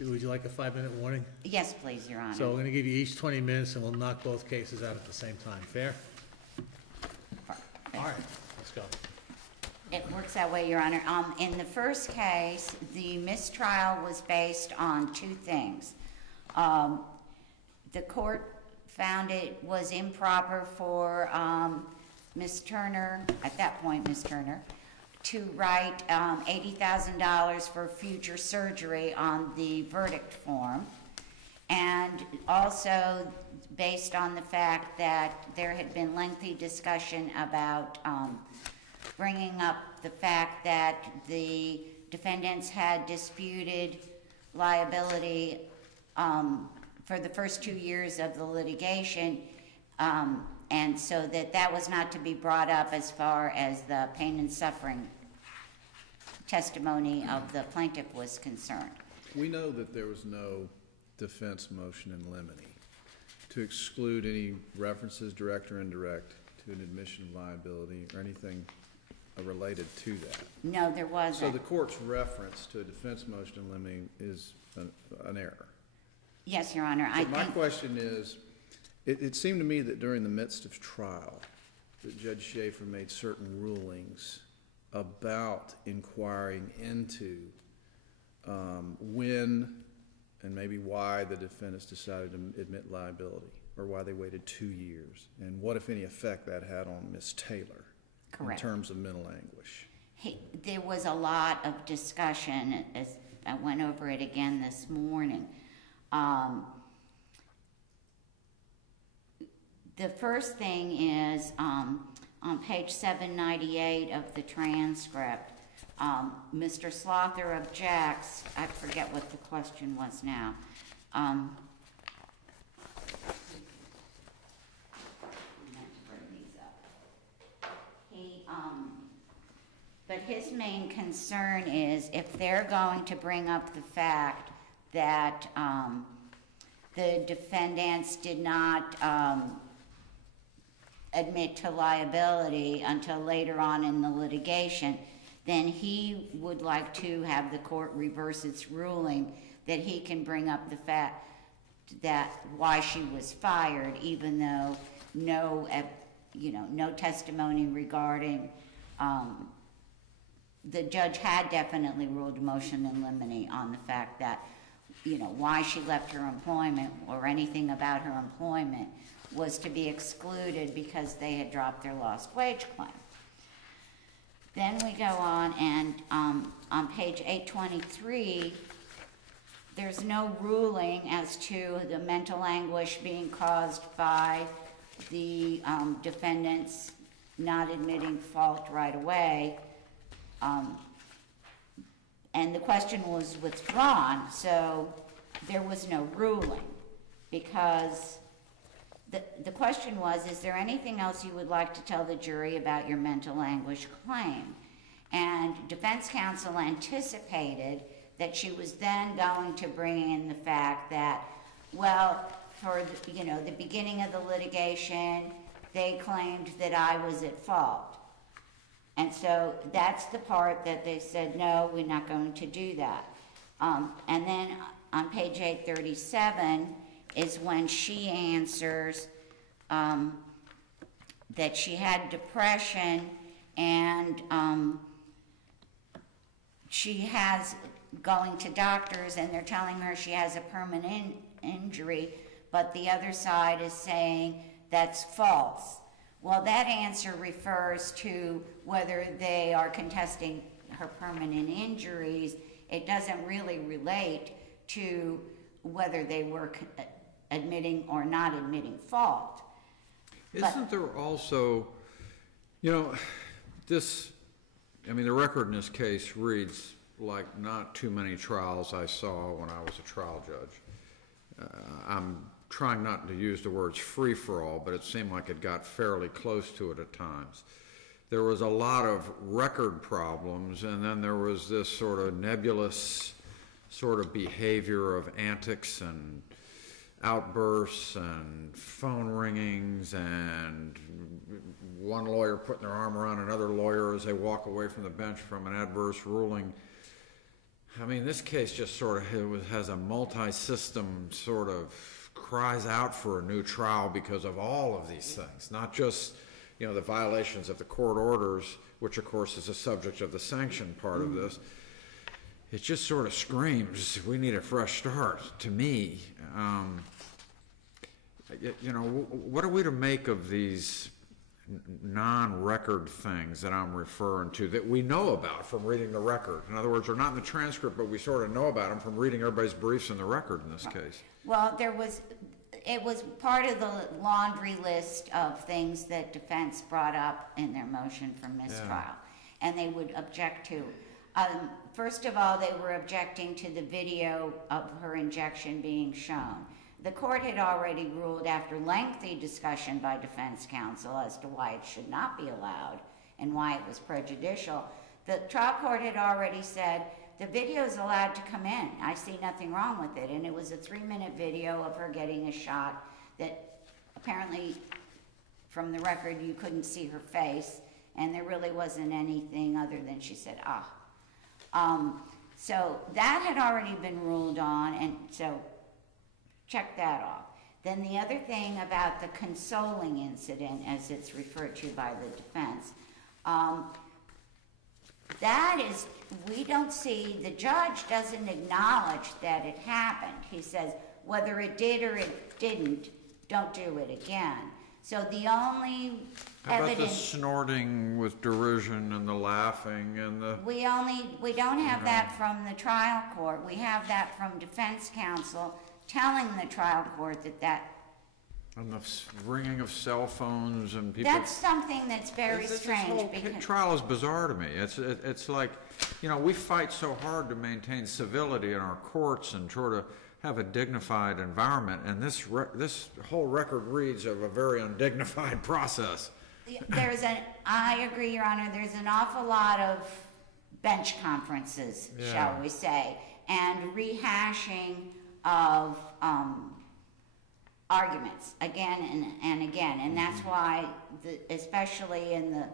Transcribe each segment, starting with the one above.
Would you like a 5-minute warning? Yes, please, Your Honor. So we're going to give you each 20 minutes, and we'll knock both cases out at the same time. Fair? All right, let's go. It works that way, Your Honor. In the first case, the mistrial was based on two things. The court found it was improper for Ms. Turner, at that point Ms. Turner, to write $80,000 for future surgery on the verdict form, and also based on the fact that there had been lengthy discussion about bringing up the fact that the defendants had disputed liability for the first 2 years of the litigation, and so that was not to be brought up as far as the pain and suffering testimony of the plaintiff was concerned. We know that there was no defense motion in limine to exclude any references, direct or indirect, to an admission of liability or anything related to that. No, there wasn't. So the court's reference to a defense motion in limine is an error. Yes, Your Honor. So my question is, it seemed to me that during the midst of trial, that Judge Schaefer made certain rulings about inquiring into when and maybe why the defendants decided to admit liability, or why they waited 2 years, and what, if any, effect that had on Ms. Taylor. Correct. In terms of mental anguish. There was a lot of discussion, as I went over it again this morning. The first thing is on page 798 of the transcript, Mr. Slaughter objects. I forget what the question was now. But his main concern is if they're going to bring up the fact that the defendants did not admit to liability until later on in the litigation, then he would like to have the court reverse its ruling that he can bring up the fact that why she was fired, even though no testimony regarding the judge had definitely ruled a motion in limine on the fact that why she left her employment or anything about her employment was to be excluded because they had dropped their lost wage claim. Then we go on, and on page 823, there's no ruling as to the mental anguish being caused by the defendants not admitting fault right away. And the question was withdrawn, so there was no ruling, because the question was, is there anything else you would like to tell the jury about your mental anguish claim? And defense counsel anticipated that she was then going to bring in the fact that, well, for the beginning of the litigation, they claimed that I was at fault. And so that's the part that they said, no, we're not going to do that. And then on page 837 is when she answers that she had depression, and she has going to doctors and they're telling her she has a permanent injury, but the other side is saying that's false. Well, that answer refers to whether they are contesting her permanent injuries. It doesn't really relate to whether they were admitting or not admitting fault. Isn't there also, the record in this case reads like not too many trials I saw when I was a trial judge. I'm trying not to use the words free-for-all, but it seemed like it got fairly close to it at times. There was a lot of record problems, and then there was this sort of nebulous sort of behavior of antics and outbursts and phone ringings and one lawyer putting their arm around another lawyer as they walk away from the bench from an adverse ruling. I mean, this case just sort of has a multi-system sort of cries out for a new trial because of all of these things, not just, the violations of the court orders, which of course is a subject of the sanction part of this. It just sort of screams, we need a fresh start to me. What are we to make of these non-record things that I'm referring to that we know about from reading the record? In other words, they're not in the transcript, but we sort of know about them from reading everybody's briefs in the record in this case. Well, it was part of the laundry list of things that defense brought up in their motion for mistrial, and they would object to. First of all, they were objecting to the video of her injection being shown. The court had already ruled after lengthy discussion by defense counsel as to why it should not be allowed and why it was prejudicial. The trial court had already said the video is allowed to come in. I see nothing wrong with it. And it was a 3-minute video of her getting a shot that apparently from the record you couldn't see her face, and there really wasn't anything other than she said, so that had already been ruled on, and so check that off. Then the other thing about the consoling incident, as it's referred to by the defense, that is, we don't see, the judge doesn't acknowledge that it happened. He says, whether it did or it didn't, don't do it again. So the only How about evidence... the snorting with derision and the laughing and the... We don't have that from the trial court. We have that from defense counsel telling the trial court that... And the ringing of cell phones and people... That's something that's very strange. This whole trial is bizarre to me. It's like, we fight so hard to maintain civility in our courts and try to have a dignified environment, and this whole record reads of a very undignified process. I agree, Your Honor, there's an awful lot of bench conferences, shall we say, and rehashing of arguments again and again, and that's why, especially in the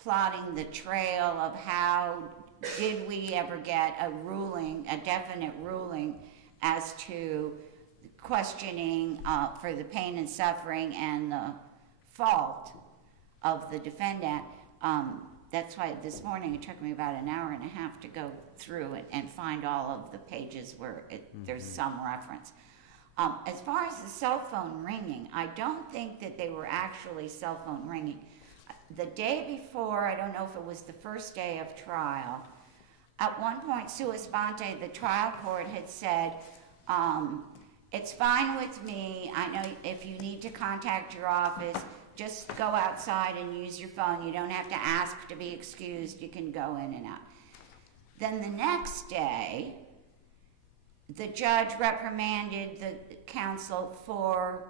plotting the trail of how did we ever get a ruling, a definite ruling as to questioning for the pain and suffering and the fault of the defendant. That's why this morning it took me about an hour and a half to go through it and find all of the pages where there's some reference. As far as the cell phone ringing, I don't think that they were actually cell phone ringing. The day before, I don't know if it was the first day of trial, at one point, sua sponte, the trial court had said, it's fine with me. I know if you need to contact your office, just go outside and use your phone. You don't have to ask to be excused. You can go in and out. Then the next day, the judge reprimanded the counsel for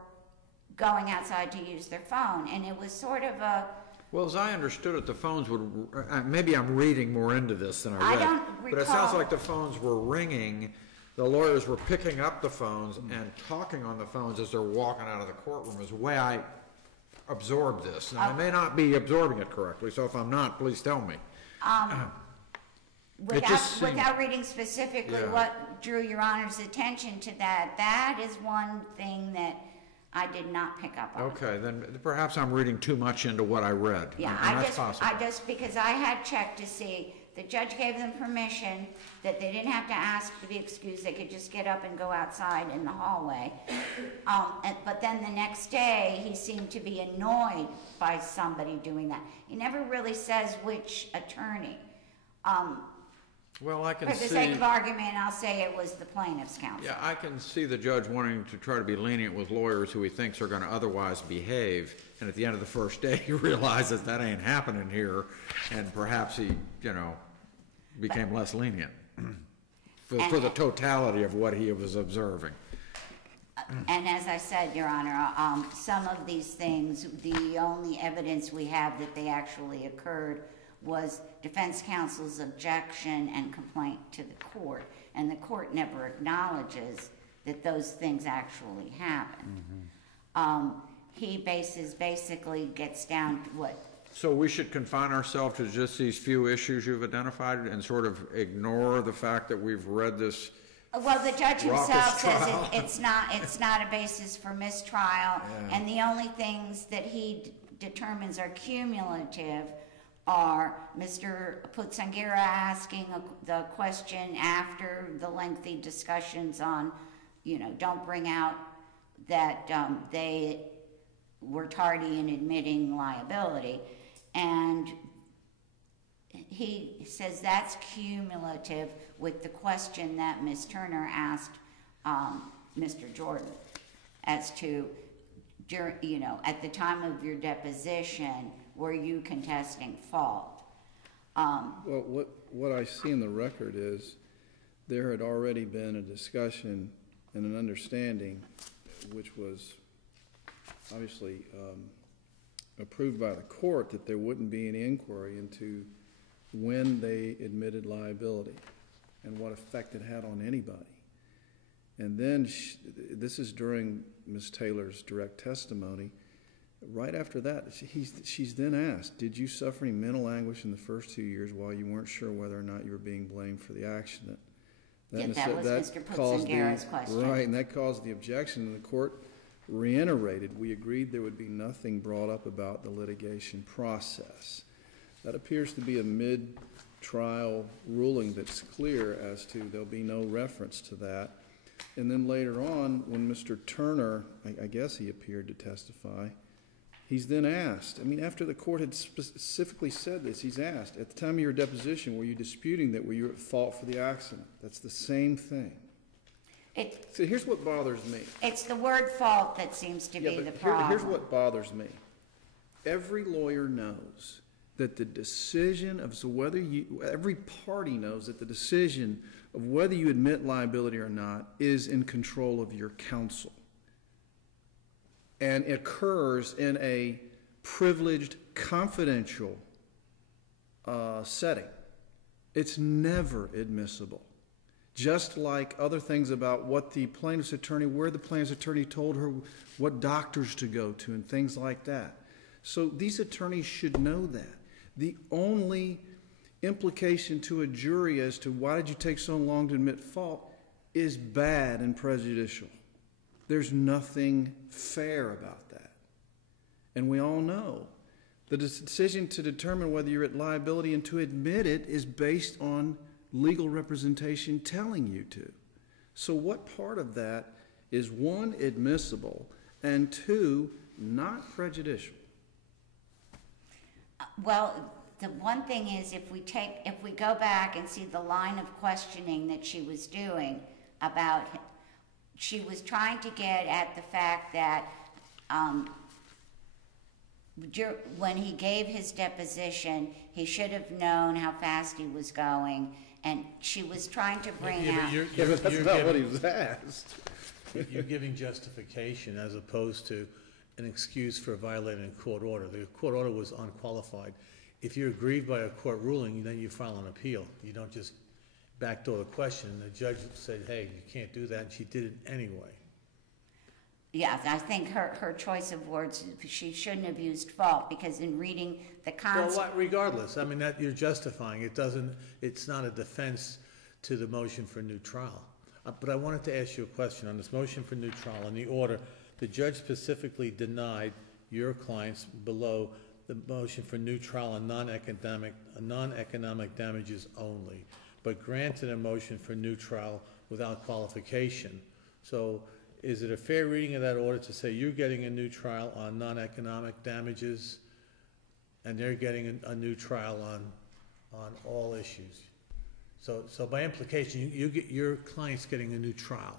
going outside to use their phone. And it was sort of a... Well, as I understood it, the phones would... maybe I'm reading more into this than I read. I don't recall... But it sounds like the phones were ringing. The lawyers were picking up the phones and talking on the phones as they're walking out of the courtroom, is the way I absorbed this. Now, I may not be absorbing it correctly, so if I'm not, please tell me. Without reading specifically what drew Your Honor's attention to that, that is one thing that I did not pick up on. Okay, then perhaps I'm reading too much into what I read. Yeah, I just because I had checked to see, the judge gave them permission that they didn't have to ask to be excused, they could just get up and go outside in the hallway. But then the next day, he seemed to be annoyed by somebody doing that. He never really says which attorney. Well, I can see... For the sake of argument, I'll say it was the plaintiff's counsel. Yeah, I can see the judge wanting to try to be lenient with lawyers who he thinks are going to otherwise behave, and at the end of the first day he realizes that ain't happening here, and perhaps he, became less lenient for the totality of what he was observing. And as I said, Your Honor, some of these things, the only evidence we have that they actually occurred was defense counsel's objection and complaint to the court, and the court never acknowledges that those things actually happened. He basically gets down to what So we should confine ourselves to just these few issues you've identified and sort of ignore the fact that we've read this? Well, the judge himself Raucous says trial. it's not a basis for mistrial, and the only things that he determines are cumulative are Mr. Putzangira asking the question after the lengthy discussions on, don't bring out that they were tardy in admitting liability, and he says that's cumulative with the question that Ms. Turner asked Mr. Jordan as to, at the time of your deposition, were you contesting fault? Well, what I see in the record is there had already been a discussion and an understanding, which was obviously approved by the court, that there wouldn't be any inquiry into when they admitted liability and what effect it had on anybody. And then, this is during Ms. Taylor's direct testimony, right after that, she's then asked, did you suffer any mental anguish in the first 2 years while you weren't sure whether or not you were being blamed for the accident? That was Mr. Putzangira's question. Right, and that caused the objection, and the court reiterated, we agreed there would be nothing brought up about the litigation process. That appears to be a mid-trial ruling that's clear as to there'll be no reference to that. And then later on, when Mr. Turner, I guess he appeared to testify, he's then asked, after the court had specifically said this, he's asked, at the time of your deposition, were you disputing that were you at fault for the accident? That's the same thing. So here's what bothers me. It's the word fault that seems to be the problem. Here's what bothers me. Every lawyer knows that the decision of every party knows that the decision of whether you admit liability or not is in control of your counsel. And it occurs in a privileged, confidential setting. It's never admissible. Just like other things about what the plaintiff's attorney, where the plaintiff's attorney told her what doctors to go to and things like that. So these attorneys should know that. The only implication to a jury as to why did you take so long to admit fault is bad and prejudicial. There's nothing fair about that. And we all know the decision to determine whether you're at liability and to admit it is based on legal representation telling you to. So what part of that is, one, admissible, and two, not prejudicial? Well, the one thing is, if we go back and see the line of questioning that she was doing about, she was trying to get at the fact that when he gave his deposition, he should have known how fast he was going, and she was trying to bring out... That's not what he was asked. You're giving justification as opposed to an excuse for violating a court order. The court order was unqualified. If you're aggrieved by a court ruling, then you file an appeal. You don't just backdoor the question. The judge said, hey, you can't do that, and she did it anyway. Yeah, I think her choice of words, she shouldn't have used fault, because in reading the concept... Well, regardless, that you're justifying. It's not a defense to the motion for new trial. But I wanted to ask you a question on this motion for new trial. In the order, the judge specifically denied your clients below the motion for new trial on non-economic damages only, but granted a motion for new trial without qualification. So is it a fair reading of that order to say you're getting a new trial on non-economic damages and they're getting a new trial on all issues? So by implication, your client's getting a new trial.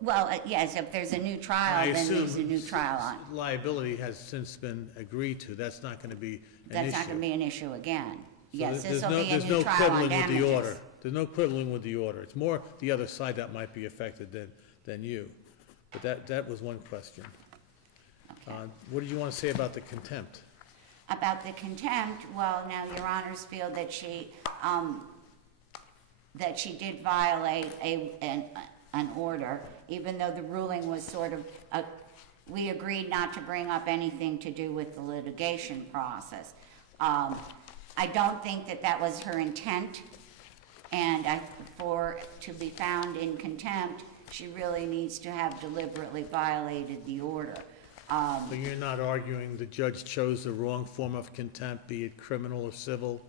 Well, yes, if there's a new trial, then there's a new trial on. Liability has since been agreed to. That's not going to be an issue. That's not going to be an issue again. So yes, this will be a new trial on damages. With the order. There's no quibbling with the order. It's more the other side that might be affected than you. But that was one question. Okay. What did you want to say about the contempt? About the contempt, well, now Your Honors feel that she did violate an order, even though the ruling was sort of we agreed not to bring up anything to do with the litigation process. I don't think that that was her intent, and to be found in contempt, she really needs to have deliberately violated the order. But you're not arguing the judge chose the wrong form of contempt, be it criminal or civil?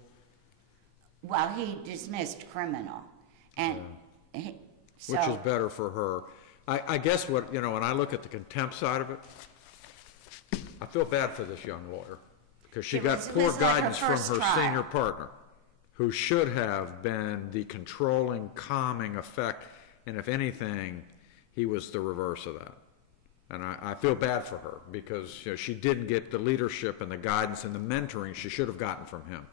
Well, he dismissed criminal, and so. Which is better for her. I guess what, you know, when I look at the contempt side of it, I feel bad for this young lawyer, because she got poor guidance from her senior partner, who should have been the controlling, calming effect, and if anything, he was the reverse of that. And I feel bad for her, because, you know, she didn't get the leadership and the guidance and the mentoring she should have gotten from him.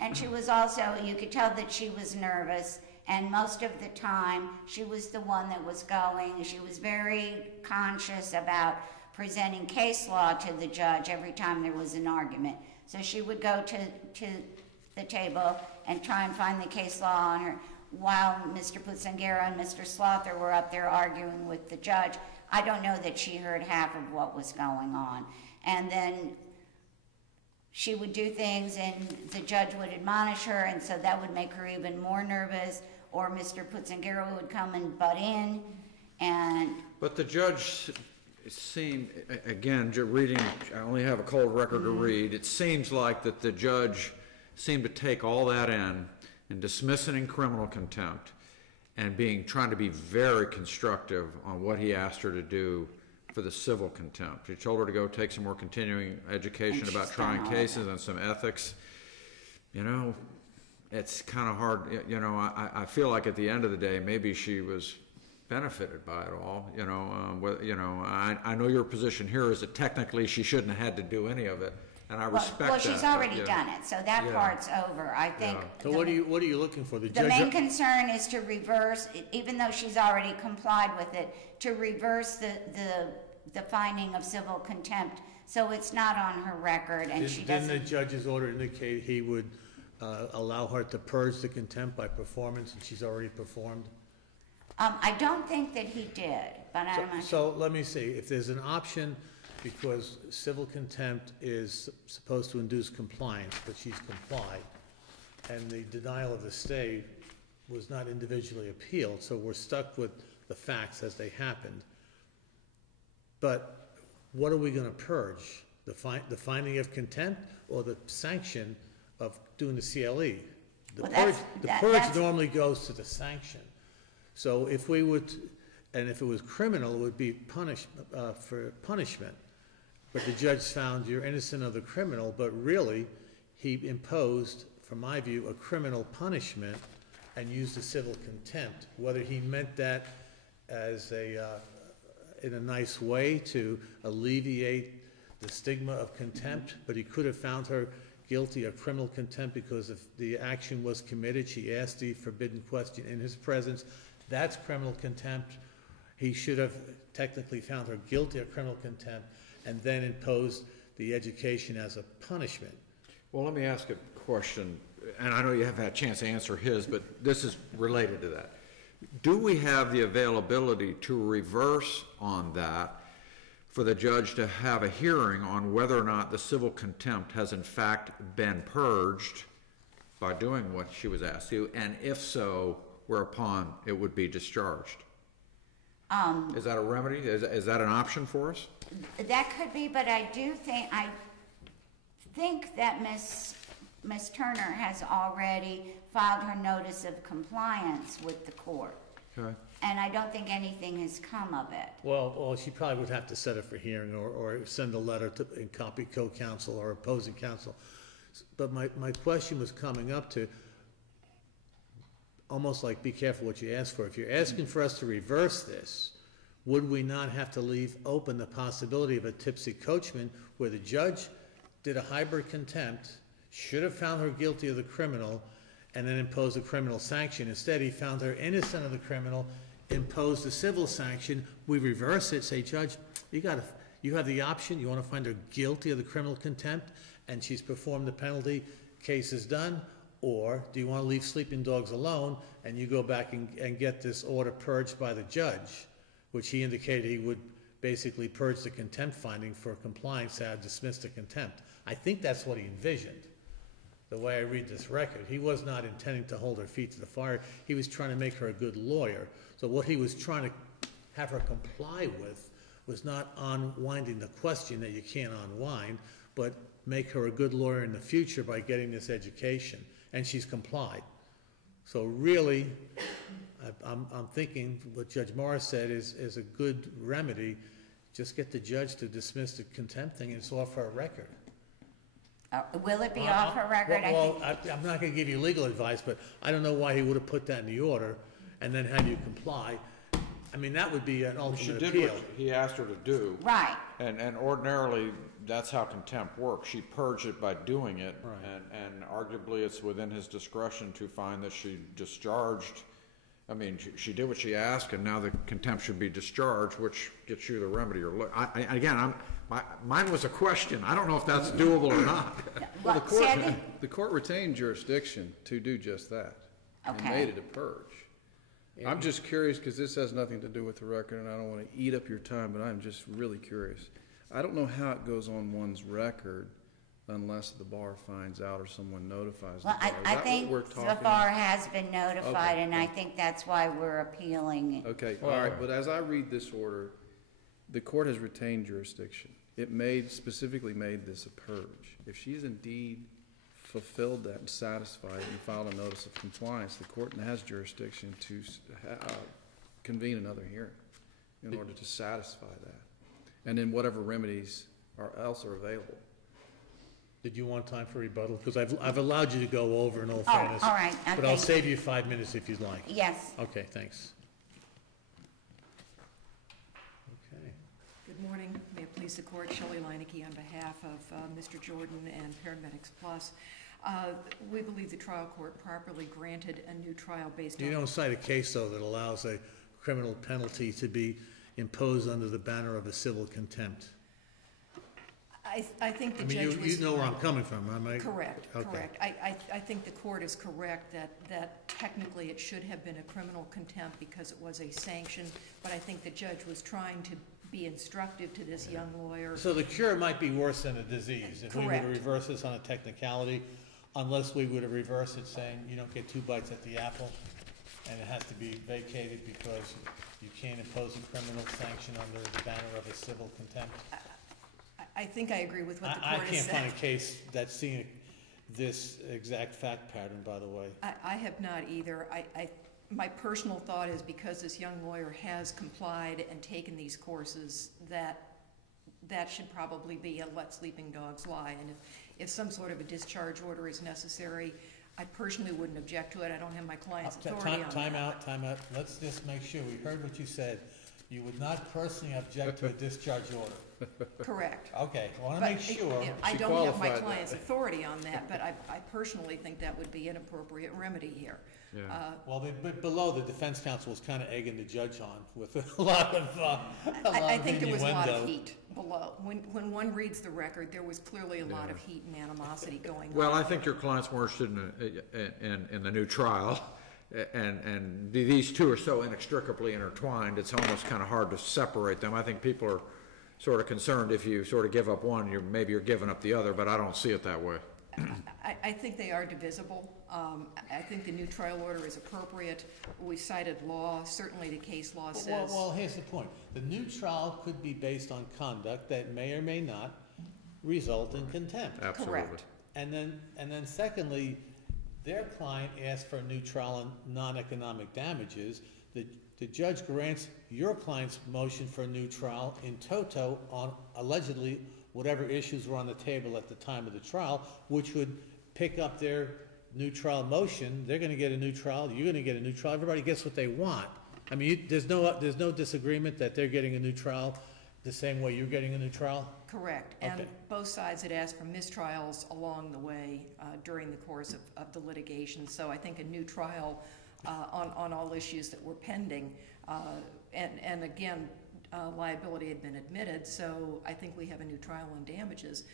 And she was also, you could tell that she was nervous, and most of the time, she was the one that was going. She was very conscious about presenting case law to the judge every time there was an argument. So she would go to the table and try and find the case law on her, while Mr. Putzangera and Mr. Slaughter were up there arguing with the judge. I don't know that she heard half of what was going on. And then she would do things and the judge would admonish her, and so that would make her even more nervous, or Mr. Putzangera would come and butt in, and... But the judge seemed, again, reading, I only have a cold record to read, it seems like that the judge seemed to take all that in and dismiss it in criminal contempt, and trying to be very constructive on what he asked her to do for the civil contempt. He told her to go take some more continuing education about trying cases and some ethics. You know, it's kind of hard. You know, I feel like at the end of the day, maybe she was benefited by it all. You know, I know your position here is that technically she shouldn't have had to do any of it, and I respect that. Well, she's already done it, so that part's over. I think. So what are you looking for? The main concern is to reverse, even though she's already complied with it, to reverse the finding of civil contempt, so it's not on her record, and she doesn't. Didn't the judge's order indicate he would allow her to purge the contempt by performance, and she's already performed? I don't think that he did, but I'm not. So let me see, if there's an option, because civil contempt is supposed to induce compliance, but she's complied, and the denial of the stay was not individually appealed, so we're stuck with the facts as they happened. But what are we going to purge? The finding of contempt or the sanction of doing the CLE? The purge normally goes to the sanction. So if we would, and if it was criminal, it would be for punishment. But the judge found you're innocent of the criminal, but really he imposed, from my view, a criminal punishment and used a civil contempt. Whether he meant that as in a nice way to alleviate the stigma of contempt, but he could have found her guilty of criminal contempt because if the action was committed, she asked the forbidden question in his presence. That's criminal contempt. He should have technically found her guilty of criminal contempt and then imposed the education as a punishment. Well, let me ask a question, and I know you haven't had a chance to answer his, but this is related to that. Do we have the availability to reverse on that for the judge to have a hearing on whether or not the civil contempt has in fact been purged by doing what she was asked to, and if so, whereupon it would be discharged? Is that a remedy? Is that an option for us? That could be, but I think that Miss Turner has already filed her notice of compliance with the court. Okay. And I don't think anything has come of it. Well, she probably would have to set it for hearing or send a letter and copy co-counsel or opposing counsel. But my question was coming up to almost like be careful what you ask for. If you're asking for us to reverse this, would we not have to leave open the possibility of a tipsy coachman where the judge did a hybrid contempt, should have found her guilty of the criminal, and then imposed a criminal sanction? Instead, he found her innocent of the criminal, imposed a civil sanction. We reverse it, say, Judge, you have the option. You want to find her guilty of the criminal contempt, and she's performed the penalty, case is done, or do you want to leave sleeping dogs alone, and you go back and get this order purged by the judge, which he indicated he would basically purge the contempt finding for compliance, say I dismiss the contempt. I think that's what he envisioned, the way I read this record. He was not intending to hold her feet to the fire. He was trying to make her a good lawyer. So what he was trying to have her comply with was not unwinding the question that you can't unwind, but make her a good lawyer in the future by getting this education. And she's complied. So really, I'm thinking what Judge Morris said is a good remedy. Just get the judge to dismiss the contempt thing and it's off her record. Will it be off her record? I'm not going to give you legal advice, but I don't know why he would have put that in the order and then had you comply. I mean, that would be an ultimate appeal. She did what he asked her to do. Right. And ordinarily, that's how contempt works. She purged it by doing it, Right. and arguably it's within his discretion to find that she discharged. I mean, she did what she asked, and now the contempt should be discharged, which gets you the remedy. Mine was a question. I don't know if that's doable or not. Well, Sandy? the court retained jurisdiction to do just that. And Okay. made it a purge. I'm just curious, because this has nothing to do with the record, and I don't want to eat up your time, but I'm just really curious. I don't know how it goes on one's record unless the bar finds out or someone notifies the Well, bar. Is I that think what we're the talking? bar has been notified, Okay. and I think that's why we're appealing. Okay, all right, but as I read this order, the court has retained jurisdiction. It specifically made this a purge. If she's indeed fulfilled that and satisfied and filed a notice of compliance, the court has jurisdiction to convene another hearing in order to satisfy that. And then whatever remedies else are available. Did you want time for rebuttal? Because I've allowed you to go over in all Oh, fairness. all right, But I'll okay. save you 5 minutes if you'd like. Yes. Okay, thanks. Okay. Good morning. May it please the court, Shelley Leineke on behalf of Mr. Jordan and Paramedics Plus. We believe the trial court properly granted a new trial based on... You don't cite a case, though, that allows a criminal penalty to be imposed under the banner of a civil contempt. I think the I mean, judge was... you know where I'm coming from, am I? Correct, Okay. correct. I think the court is correct that technically it should have been a criminal contempt because it was a sanction, but I think the judge was trying to be instructive to this young lawyer. So the cure might be worse than the disease. If we were to Correct. reverse this on a technicality, unless we would have reversed it saying you don't get 2 bites at the apple, and it has to be vacated because you can't impose a criminal sanction under the banner of a civil contempt. I think I agree with what the I court has can't said. find a case that's seen this exact fact pattern, by the way. I have not either. My personal thought is because this young lawyer has complied and taken these courses, that should probably be a let sleeping dogs lie. And if some sort of a discharge order is necessary, I personally wouldn't object to it. I don't have my client's authority on that. Time out. Let's just make sure we heard what you said. You would not personally object to a discharge order. Correct. Okay, I want to make sure. I She don't have my qualified that. client's authority on that, but I personally think that would be an appropriate remedy here. Yeah. Well, but below, the defense counsel was kind of egging the judge on with a lot of I think there was a lot of innuendo. heat below. When one reads the record, there was clearly a lot of heat and animosity going on. Well, I think your client's more interested in the new trial, and these two are so inextricably intertwined, it's almost kind of hard to separate them. I think people are sort of concerned if you sort of give up one, maybe you're giving up the other, but I don't see it that way. I think they are divisible. I think the new trial order is appropriate. We cited law, certainly the case law says. Well, here's the point. The new trial could be based on conduct that may or may not result in contempt. Absolutely. Correct. And then secondly, their client asked for a new trial on non-economic damages. The judge grants your client's motion for a new trial in toto on allegedly whatever issues were on the table at the time of the trial, which would pick up their new trial motion. They're going to get a new trial. You're going to get a new trial. Everybody gets what they want. I mean, there's no disagreement that they're getting a new trial the same way you're getting a new trial? Correct. Okay. And both sides had asked for mistrials along the way during the course of the litigation. So I think a new trial on all issues that were pending. And again, liability had been admitted, so I think we have a new trial on damages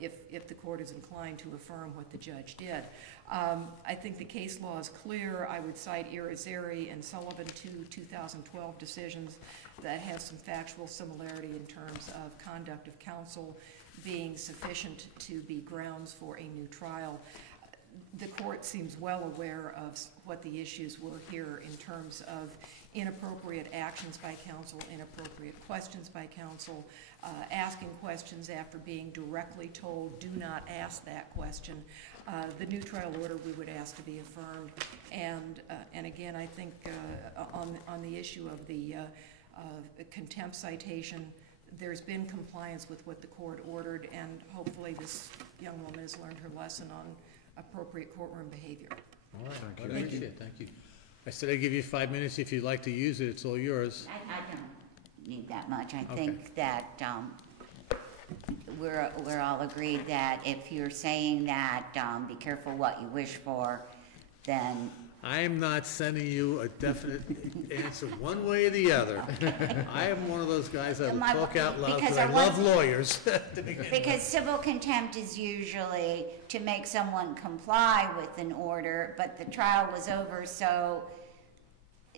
if the court is inclined to affirm what the judge did. I think the case law is clear. I would cite Irizarry and Sullivan, two 2012 decisions that have some factual similarity in terms of conduct of counsel being sufficient to be grounds for a new trial. The court seems well aware of what the issues were here in terms of inappropriate actions by counsel, inappropriate questions by counsel, asking questions after being directly told, do not ask that question. The new trial order we would ask to be affirmed. And again, I think on the issue of the contempt citation, there's been compliance with what the court ordered, and hopefully this young woman has learned her lesson on appropriate courtroom behavior. All right, I appreciate it, thank you. I said I'd give you 5 minutes. If you'd like to use it, it's all yours. I don't need that much. I Okay. think that we're all agreed that if you're saying that be careful what you wish for, then I am not sending you a definite answer one way or the other. I am one of those guys that will talk out loud because I love lawyers. to begin with. because civil contempt is usually to make someone comply with an order, but the trial was over, so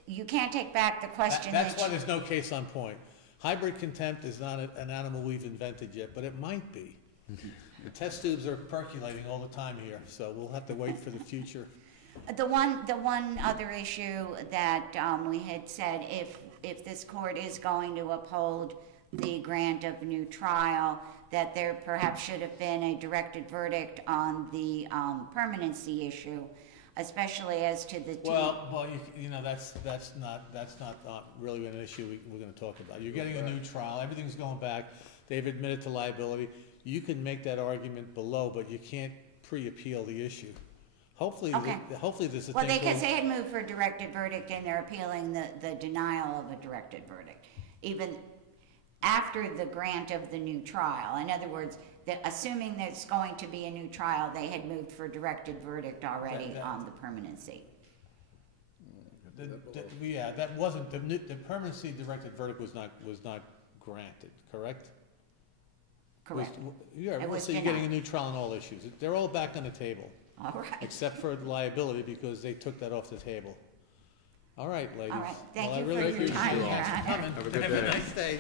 you can't take back the question. That's why there's no case on point. Hybrid contempt is not an animal we've invented yet, but it might be. The test tubes are percolating all the time here, so we'll have to wait for the future. The one other issue that we had said, if this court is going to uphold the grant of new trial, that there perhaps should have been a directed verdict on the permanency issue, especially as to the two. Well, you know, that's not really an issue we're going to talk about. You're getting a new trial. Everything's going back. They've admitted to liability. You can make that argument below, but you can't pre-appeal the issue. Hopefully, Okay. hopefully there's a Well, thing. because they had moved for a directed verdict and they're appealing the denial of a directed verdict, even after the grant of the new trial. In other words, that assuming there's going to be a new trial, they had moved for a directed verdict already on the permanency. Yeah, that wasn't, the permanency directed verdict was not granted, correct? Correct. Yeah, It was so you're getting a denied. new trial on all issues. They're all back on the table. All right. Except for liability, because they took that off the table. All right, ladies. All right. Thank Well, I you really for your appreciate time, it. Your Thanks for Honor. coming. Have a good Have a day. nice day.